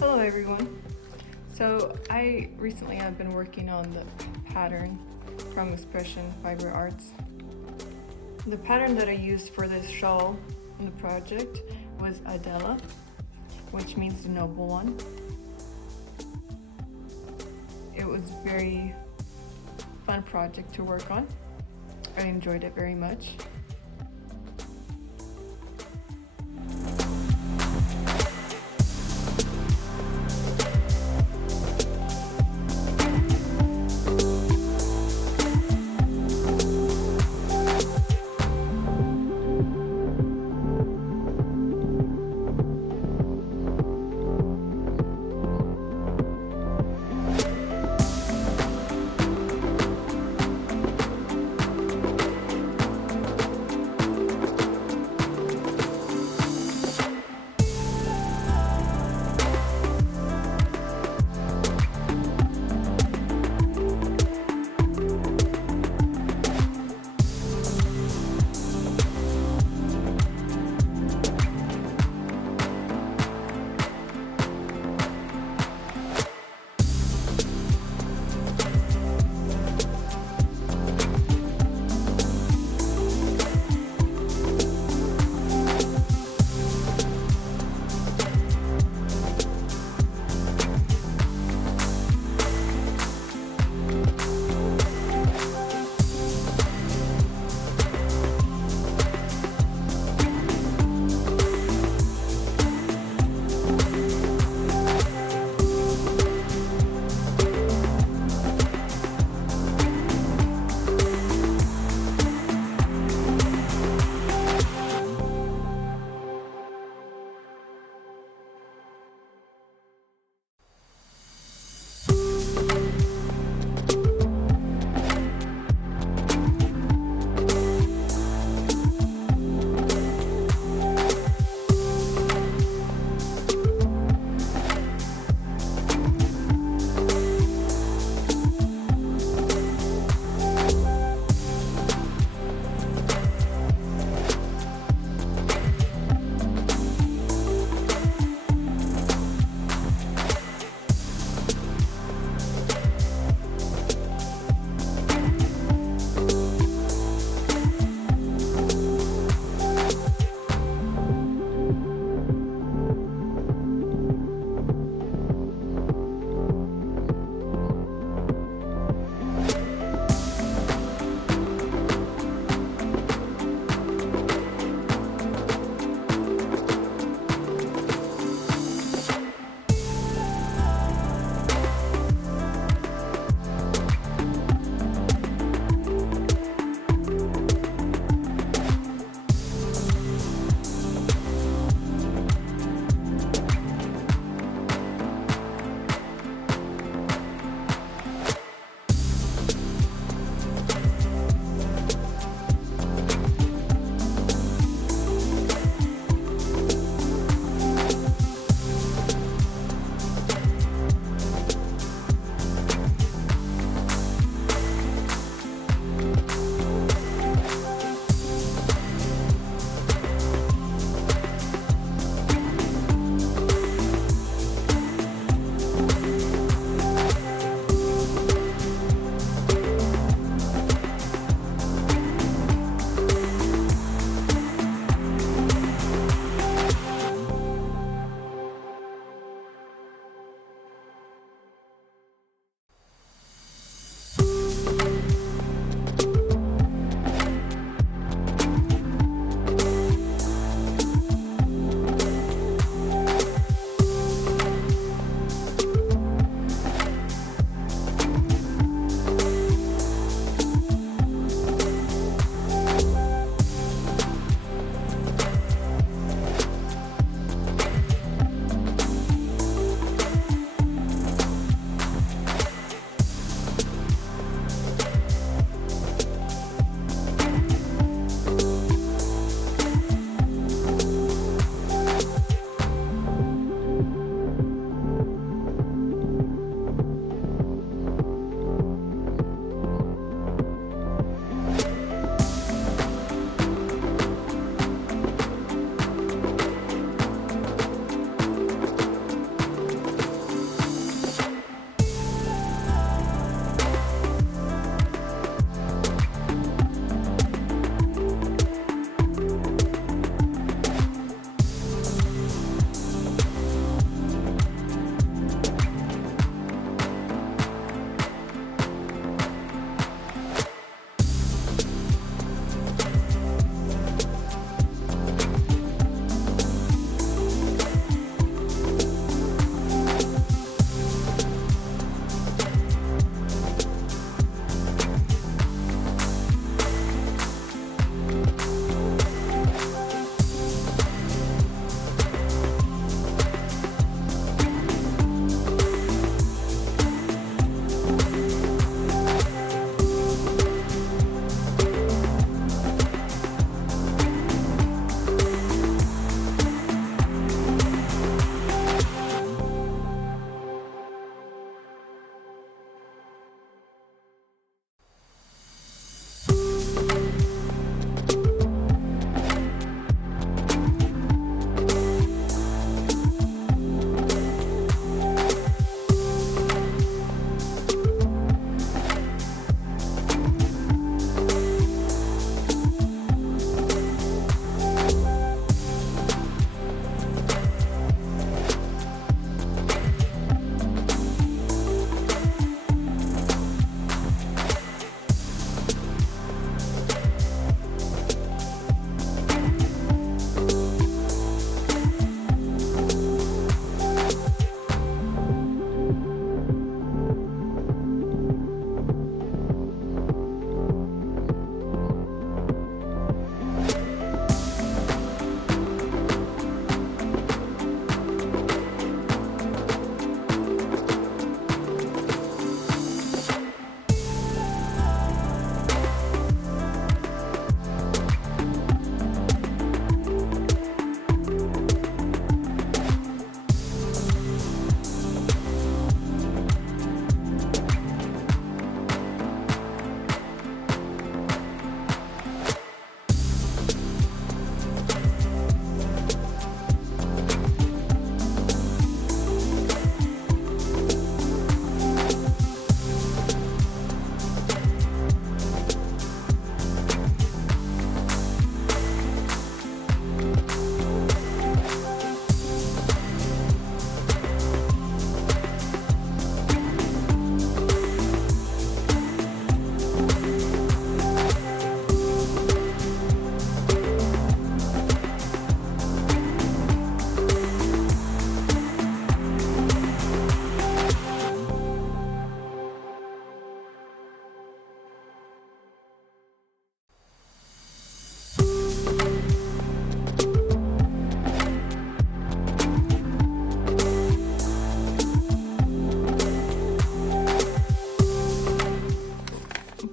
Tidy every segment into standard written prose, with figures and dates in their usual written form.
Hello everyone. So I recently have been working on the pattern from Expression Fiber Arts. The pattern that I used for this shawl in the project was Adalia, which means the noble one. It was a very fun project to work on. I enjoyed it very much.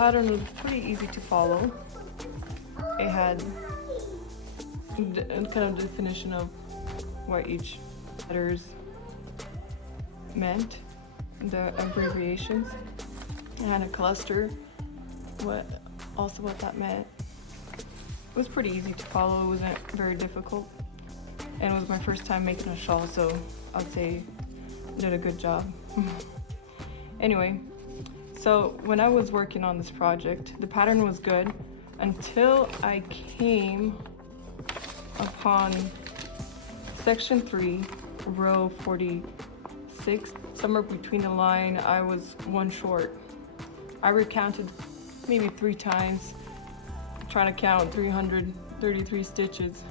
pattern was pretty easy to follow. It had kind of definition of what each letters meant, the abbreviations. It had a cluster, what that meant. It was pretty easy to follow. It wasn't very difficult, and it was my first time making a shawl, so I'd say I did a good job. Anyway, so when I was working on this project, the pattern was good until I came upon section 3, row 46. Somewhere between the line, I was one short. I recounted maybe 3 times, trying to count 333 stitches,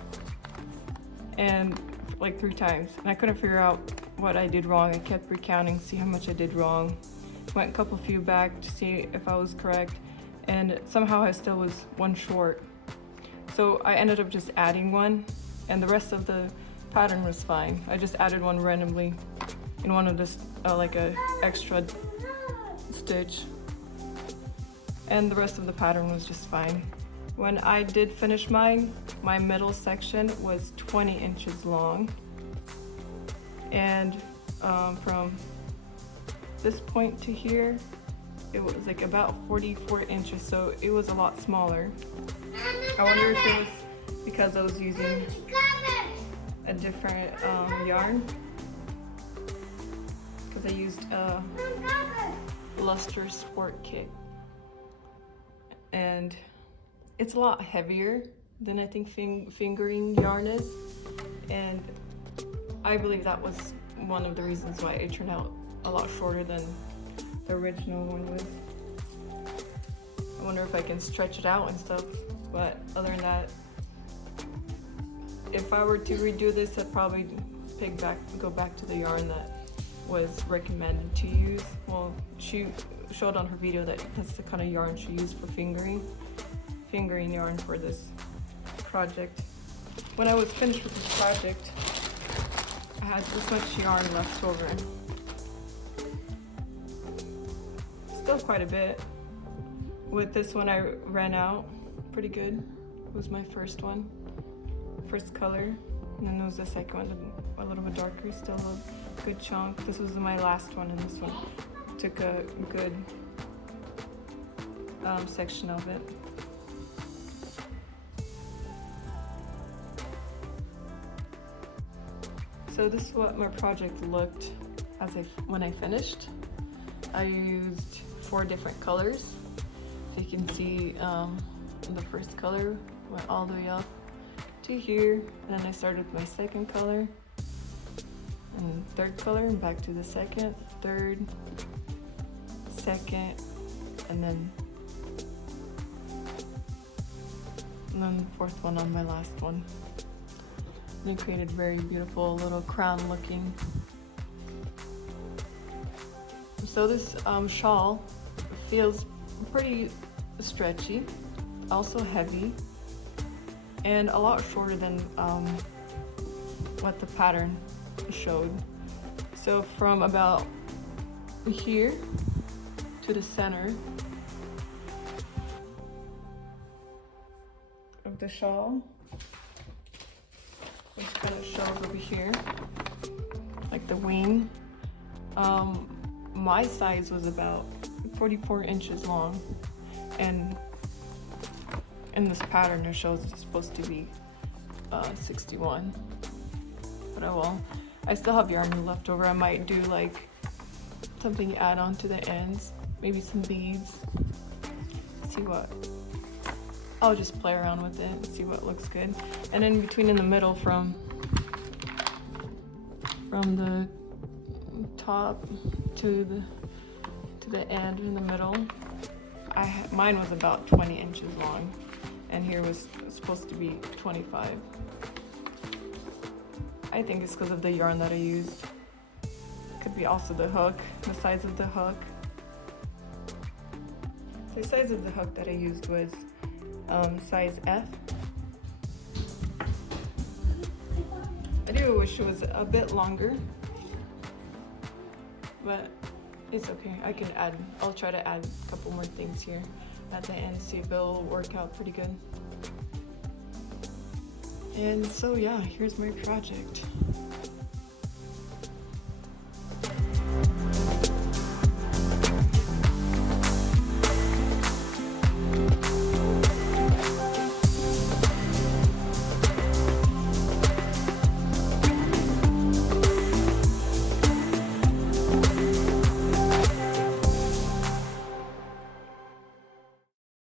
and like 3 times. And I couldn't figure out what I did wrong. I kept recounting, see how much I did wrong. Went a few back to see if I was correct, and somehow I still was one short. So I ended up just adding one, and the rest of the pattern was fine. I just added one randomly in one of this, like a extra stitch, and the rest of the pattern was just fine. When I did finish mine, my middle section was 20 inches long, and from this point to here, it was like about 44 inches, so it was a lot smaller. I wonder if it was because I was using a different yarn, because I used a luster sport kit, and it's a lot heavier than I think fingering yarn is, and I believe that was one of the reasons why it turned out a lot shorter than the original one was. I wonder if I can stretch it out and stuff, but other than that, if I were to redo this, I'd probably go back to the yarn that was recommended to use. Well, she showed on her video that that's the kind of yarn she used for fingering yarn for this project. When I was finished with this project, I had this much yarn left over. Still quite a bit. With this one, I ran out pretty good. It was my first color, and then there was the second one, a little bit darker, still a good chunk. This was my last one, and this one took a good section of it. So this is what my project looked when I finished. I used 4 different colors. So you can see the first color went all the way up to here, and then I started with my second color and third color, and back to the second, third, second, and then the fourth one on my last one. And it created very beautiful little crown looking. So this shawl feels pretty stretchy, also heavy, and a lot shorter than what the pattern showed. So from about here to the center of the shawl, which kind of shows over here, like the wing, my size was about 44 inches long, and in this pattern it shows it's supposed to be 61, but oh well. I still have yarn left over. I might do like something add on to the ends, maybe some beads, see what. I'll just play around with it and see what looks good. And in between, in the middle, from the top to the end in the middle, mine was about 20 inches long, and here was supposed to be 25. I think it's because of the yarn that I used. Could be also the hook, the size of the hook. The size of the hook that I used was size F. I do wish it was a bit longer, but it's okay. I'll try to add a couple more things here. at the end, see if it'll work out pretty good. And so yeah, here's my project.